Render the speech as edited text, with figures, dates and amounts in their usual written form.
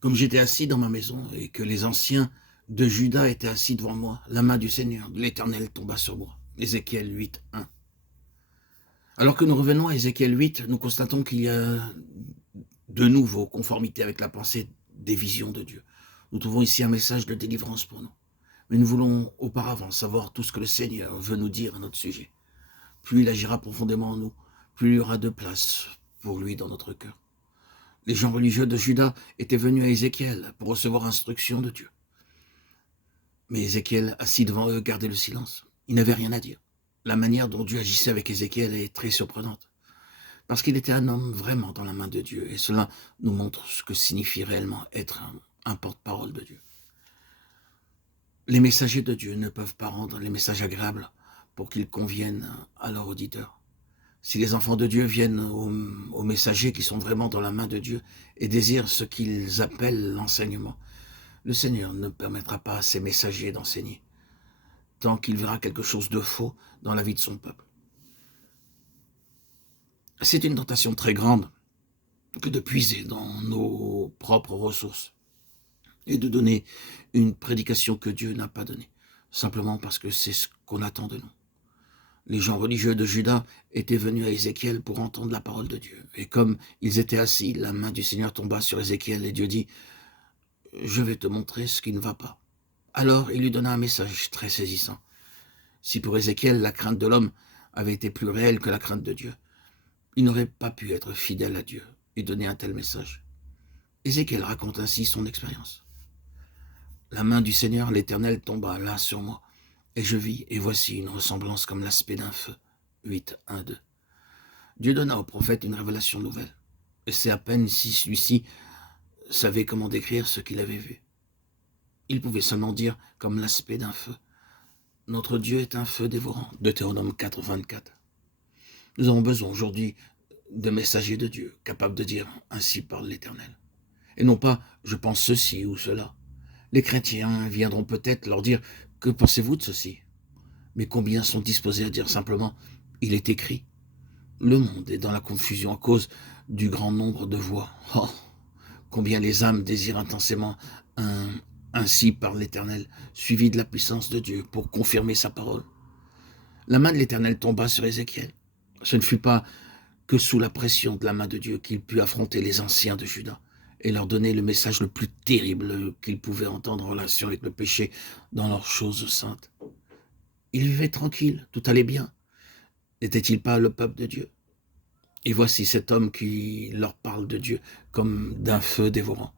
Comme j'étais assis dans ma maison et que les anciens de Juda étaient assis devant moi, la main du Seigneur, de l'Éternel, tomba sur moi. Ézéchiel 8, 1. Alors que nous revenons à Ézéchiel 8, nous constatons qu'il y a de nouveau conformité avec la pensée des visions de Dieu. Nous trouvons ici un message de délivrance pour nous. Mais nous voulons auparavant savoir tout ce que le Seigneur veut nous dire à notre sujet. Plus il agira profondément en nous, plus il y aura de place pour lui dans notre cœur. Les gens religieux de Juda étaient venus à Ézéchiel pour recevoir instruction de Dieu. Mais Ézéchiel, assis devant eux, gardait le silence. Il n'avait rien à dire. La manière dont Dieu agissait avec Ézéchiel est très surprenante. Parce qu'il était un homme vraiment dans la main de Dieu. Et cela nous montre ce que signifie réellement être un porte-parole de Dieu. Les messagers de Dieu ne peuvent pas rendre les messages agréables pour qu'ils conviennent à leur auditeur. Si les enfants de Dieu viennent aux messagers qui sont vraiment dans la main de Dieu et désirent ce qu'ils appellent l'enseignement, le Seigneur ne permettra pas à ces messagers d'enseigner, tant qu'il verra quelque chose de faux dans la vie de son peuple. C'est une tentation très grande que de puiser dans nos propres ressources et de donner une prédication que Dieu n'a pas donnée, simplement parce que c'est ce qu'on attend de nous. Les gens religieux de Juda étaient venus à Ézéchiel pour entendre la parole de Dieu. Et comme ils étaient assis, la main du Seigneur tomba sur Ézéchiel et Dieu dit « Je vais te montrer ce qui ne va pas ». Alors il lui donna un message très saisissant. Si pour Ézéchiel la crainte de l'homme avait été plus réelle que la crainte de Dieu, il n'aurait pas pu être fidèle à Dieu et donner un tel message. Ézéchiel raconte ainsi son expérience. La main du Seigneur, l'Éternel, tomba là sur moi, et je vis, et voici une ressemblance comme l'aspect d'un feu. 8, 1, 2. Dieu donna au prophète une révélation nouvelle, et c'est à peine si celui-ci savait comment décrire ce qu'il avait vu. Il pouvait seulement dire comme l'aspect d'un feu. Notre Dieu est un feu dévorant. Deutéronome 4, 24. Nous avons besoin aujourd'hui de messagers de Dieu, capables de dire « Ainsi parle l'Éternel ». Et non pas « Je pense ceci ou cela ». Les chrétiens viendront peut-être leur dire « Que pensez-vous de ceci ?» Mais combien sont disposés à dire simplement « Il est écrit ». Le monde est dans la confusion à cause du grand nombre de voix. Oh, combien les âmes désirent intensément un « Ainsi parle l'Éternel », suivi de la puissance de Dieu pour confirmer sa parole. La main de l'Éternel tomba sur Ézéchiel. Ce ne fut pas que sous la pression de la main de Dieu qu'il put affronter les anciens de Juda et leur donner le message le plus terrible qu'ils pouvaient entendre en relation avec le péché dans leurs choses saintes. Ils vivaient tranquilles, tout allait bien. N'était-il pas le peuple de Dieu? Et voici cet homme qui leur parle de Dieu comme d'un feu dévorant.